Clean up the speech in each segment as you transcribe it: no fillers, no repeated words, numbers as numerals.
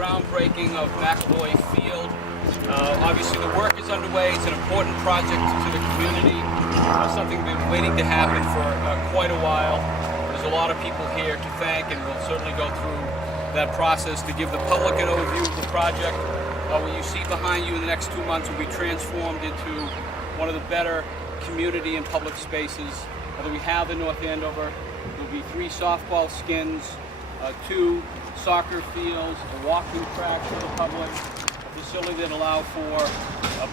groundbreaking of McEvoy Field. Obviously the work is underway. It's an important project to the community, something we've been waiting to happen for quite a while. There's a lot of people here to thank, and we'll certainly go through that process to give the public an overview of the project. What you see behind you in the next 2 months will be transformed into one of the better community and public spaces that we have in North Andover. There will be 3 softball skins, 2 soccer fields, a walking track for the public, a facility that allow for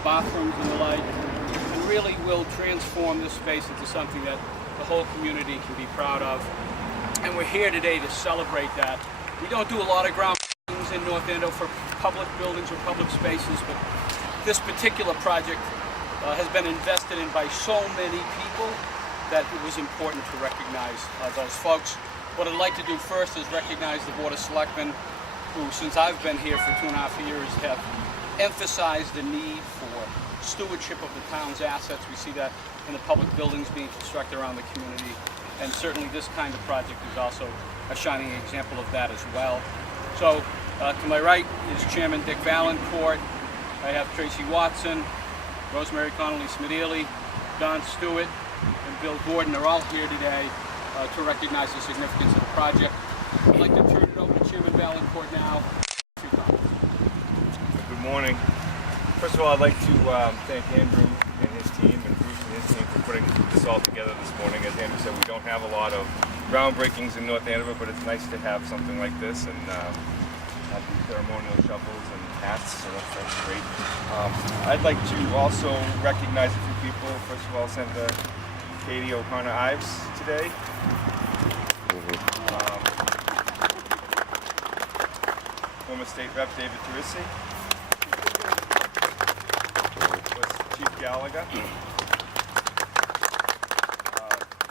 bathrooms and the like, and really will transform this space into something that the whole community can be proud of. And we're here today to celebrate that. We don't do a lot of ground in North Andover for public buildings or public spaces, but this particular project has been invested in by so many people that it was important to recognize those folks. What I'd like to do first is recognize the Board of Selectmen, who, since I've been here for 2.5 years, have emphasized the need for stewardship of the town's assets. We see that in the public buildings being constructed around the community, and certainly this kind of project is also a shining example of that as well. So to my right is Chairman Dick Valancourt. I have Tracy Watson, Rosemary Connolly-Smedeely, Don Stewart, and Bill Gordon are all here today to recognize the significance of the project. I'd like to turn it over to Chairman Valancourt now. Good morning. First of all, I'd like to thank Andrew and his team and Bruce and his team for putting this all together this morning. As Andrew said, we don't have a lot of groundbreakings in North Andover, but it's nice to have something like this and have these ceremonial shovels and hats, so that's great. I'd like to also recognize a few people. First of all, Senator Katie O'Connor-Ives today. Former State Rep David Terisi. Chief Gallagher.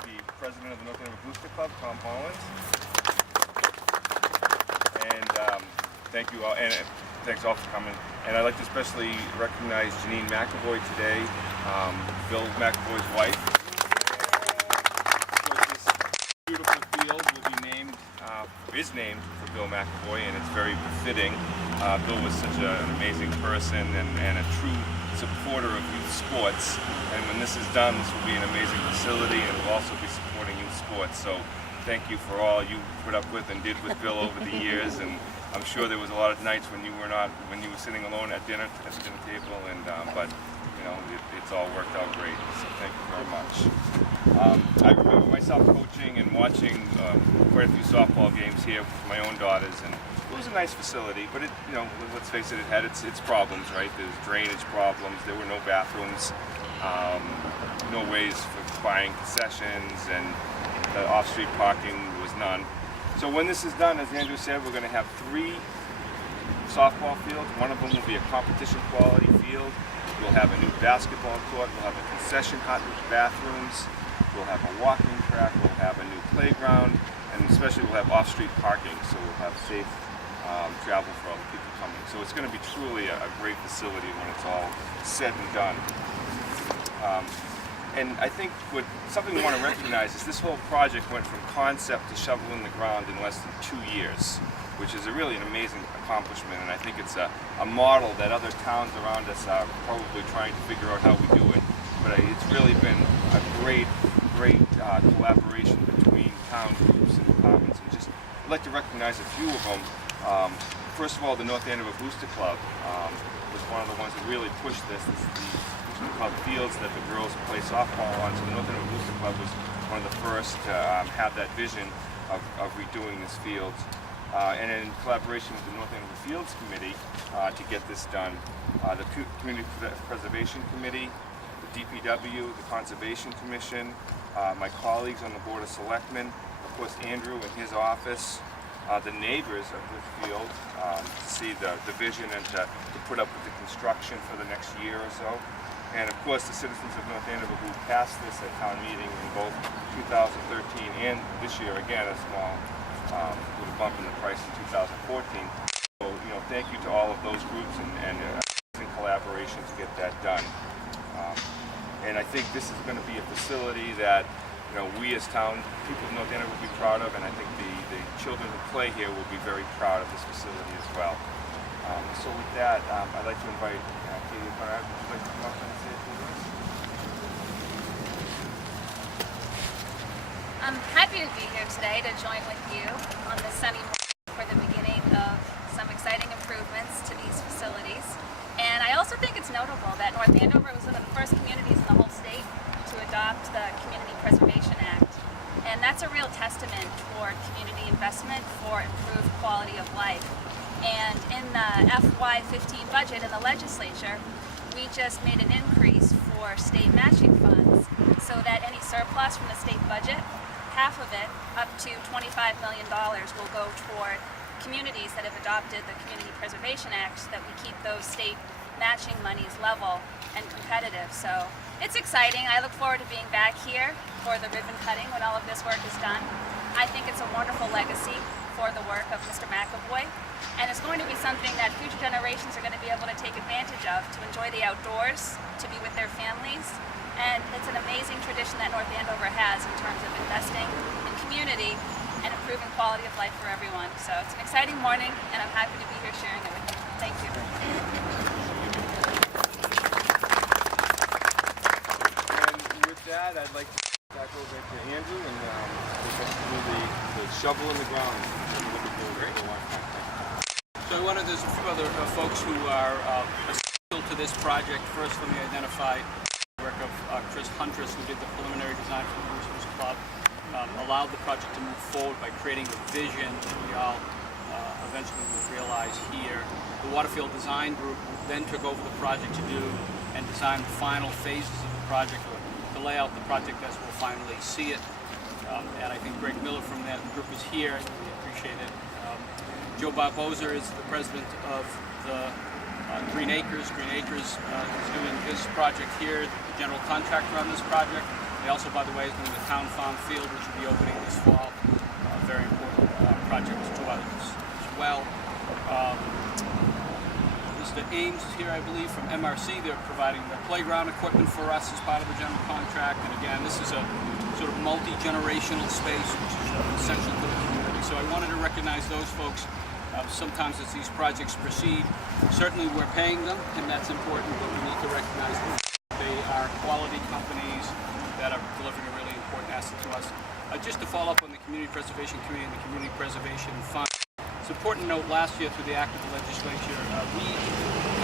The President of the North Andover Booster Club, Tom Holland. And thank you all, and thanks all for coming. And I'd like to especially recognize Janine McEvoy today, Bill McEvoy's wife. Beautiful field will be named, is named for Bill McEvoy, and it's very befitting. Bill was such an amazing person and a true supporter of youth sports. And when this is done, this will be an amazing facility, and will also be supporting youth sports. So thank you for all you put up with and did with Bill over the years. And I'm sure there was a lot of nights when you were sitting alone at dinner at the dinner table, and but you know, it's all worked out great. So thank you very much. I remember myself coaching and watching quite a few softball games here with my own daughters, and it was a nice facility. But it, you know, let's face it, it had its problems, right? There's drainage problems. There were no bathrooms, no ways for buying concessions, and the off-street parking was none. So when this is done, as Andrew said, we're going to have 3 softball fields. One of them will be a competition quality field. We'll have a new basketball court. We'll have a concession hut with bathrooms. We'll have a walking track. We'll have a new playground, and especially we'll have off-street parking, so we'll have safe travel for all the people coming. So it's going to be truly a great facility when it's all said and done. And I think something we want to recognize is this whole project went from concept to shovel in the ground in less than 2 years, which is really an amazing accomplishment. And I think it's a model that other towns around us are probably trying to figure out how we do it. But it's really been a great collaboration between town groups and departments. And just I'd like to recognize a few of them. First of all, the North Andover Booster Club was one of the ones that really pushed this. Called fields that the girls play softball on. So the North Andover Booster Club was one of the first to have that vision of redoing this field. And in collaboration with the North Andover Fields Committee to get this done. The Community Preservation Committee, the DPW, the Conservation Commission, my colleagues on the Board of Selectmen, of course Andrew and his office, the neighbors of this field to see the vision and to put up with the construction for the next year or so. And of course the citizens of North Andover who passed this at town meeting in both 2013 and this year, again a small little bump in the price in 2014. So, you know, thank you to all of those groups and in collaboration to get that done. And I think this is going to be a facility that, you know, we as town people of North Andover will be proud of, and I think the children who play here will be very proud of this facility as well. So with that, I'd like to invite Katie Patriot. Would you like to come up and say a few words? I'm happy to be here today to join with you on this sunny morning for the beginning of some exciting improvements to these facilities. And I also think it's notable that North Andover was one of the first communities in the whole state to adopt the Community Preservation Act. And that's a real testament toward community investment for improved quality of life. And in the FY15 budget in the legislature, we just made an increase for state matching funds so that any surplus from the state budget, half of it, up to $25 million, will go toward communities that have adopted the Community Preservation Act so that we keep those state matching monies level and competitive. So it's exciting. I look forward to being back here for the ribbon cutting when all of this work is done. I think it's a wonderful legacy for the work of Mr. McEvoy, and it's going to be something that future generations are going to be able to take advantage of to enjoy the outdoors, to be with their families, and it's an amazing tradition that North Andover has in terms of investing in community and improving quality of life for everyone. So it's an exciting morning, and I'm happy to be here sharing it with you. Thank you. And with that, I'd like to back over to Andrew and take us through the shovel in the ground. So there's a few other folks who are essential to this project. First, let me identify the work of Chris Huntress, who did the preliminary design for the Roosters Club, allowed the project to move forward by creating a vision that we all eventually will realize here. The Waterfield Design Group then took over the project to do and design the final phases of the project, or to lay out the project as we'll finally see it. And I think Greg Miller from that group is here. I really appreciate it. Joe Barboza is the president of the Green Acres. Green Acres is doing this project here, the general contractor on this project. They also, by the way, is doing the Town Farm Field, which will be opening this fall. A very important project to us as well. Mr. Ames is here, I believe, from MRC. They're providing the playground equipment for us as part of the general contract. And again, this is a sort of multi-generational space, which is essential to the community. So I wanted to recognize those folks. Sometimes as these projects proceed, certainly we're paying them, and that's important, but we need to recognize them. They are quality companies that are delivering a really important asset to us. Just to follow up on the Community Preservation Committee and the Community Preservation Fund, it's important to note last year through the act of the legislature, we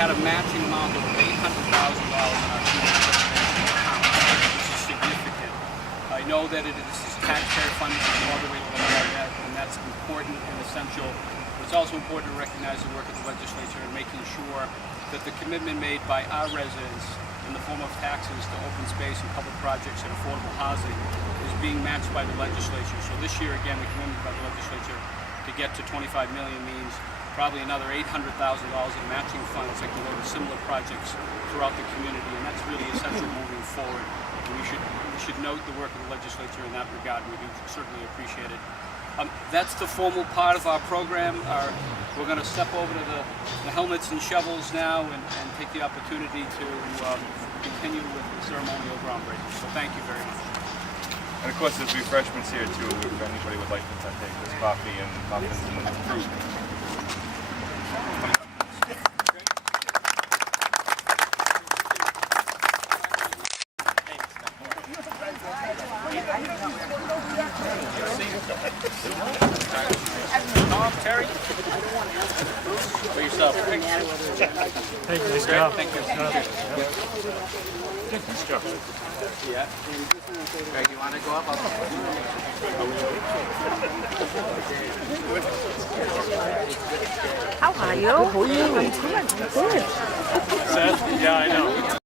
had a matching amount of $800,000 in our community preservation account, which is significant. I know that it is taxpayer funding all the way to that, and that's important and essential. But it's also important to recognize the work of the legislature in making sure that the commitment made by our residents in the form of taxes to open space and public projects and affordable housing is being matched by the legislature. So this year, again, the commitment by the legislature to get to $25 million means probably another $800,000 in matching funds that can go to similar projects throughout the community, and that's really essential moving forward. And we should note the work of the legislature in that regard. We do certainly appreciate it. That's the formal part of our program. We're going to step over to the helmets and shovels now and take the opportunity to continue with the ceremonial groundbreaking. So thank you very much. And of course, there's refreshments here too, if anybody would like to take this coffee and muffins and fruit. Tom, Terry, for yourself. Hey, nice job. Thank you. Nice job. Yeah. Greg, you want to go up? How are you? I'm good. Seth? Yeah, I know.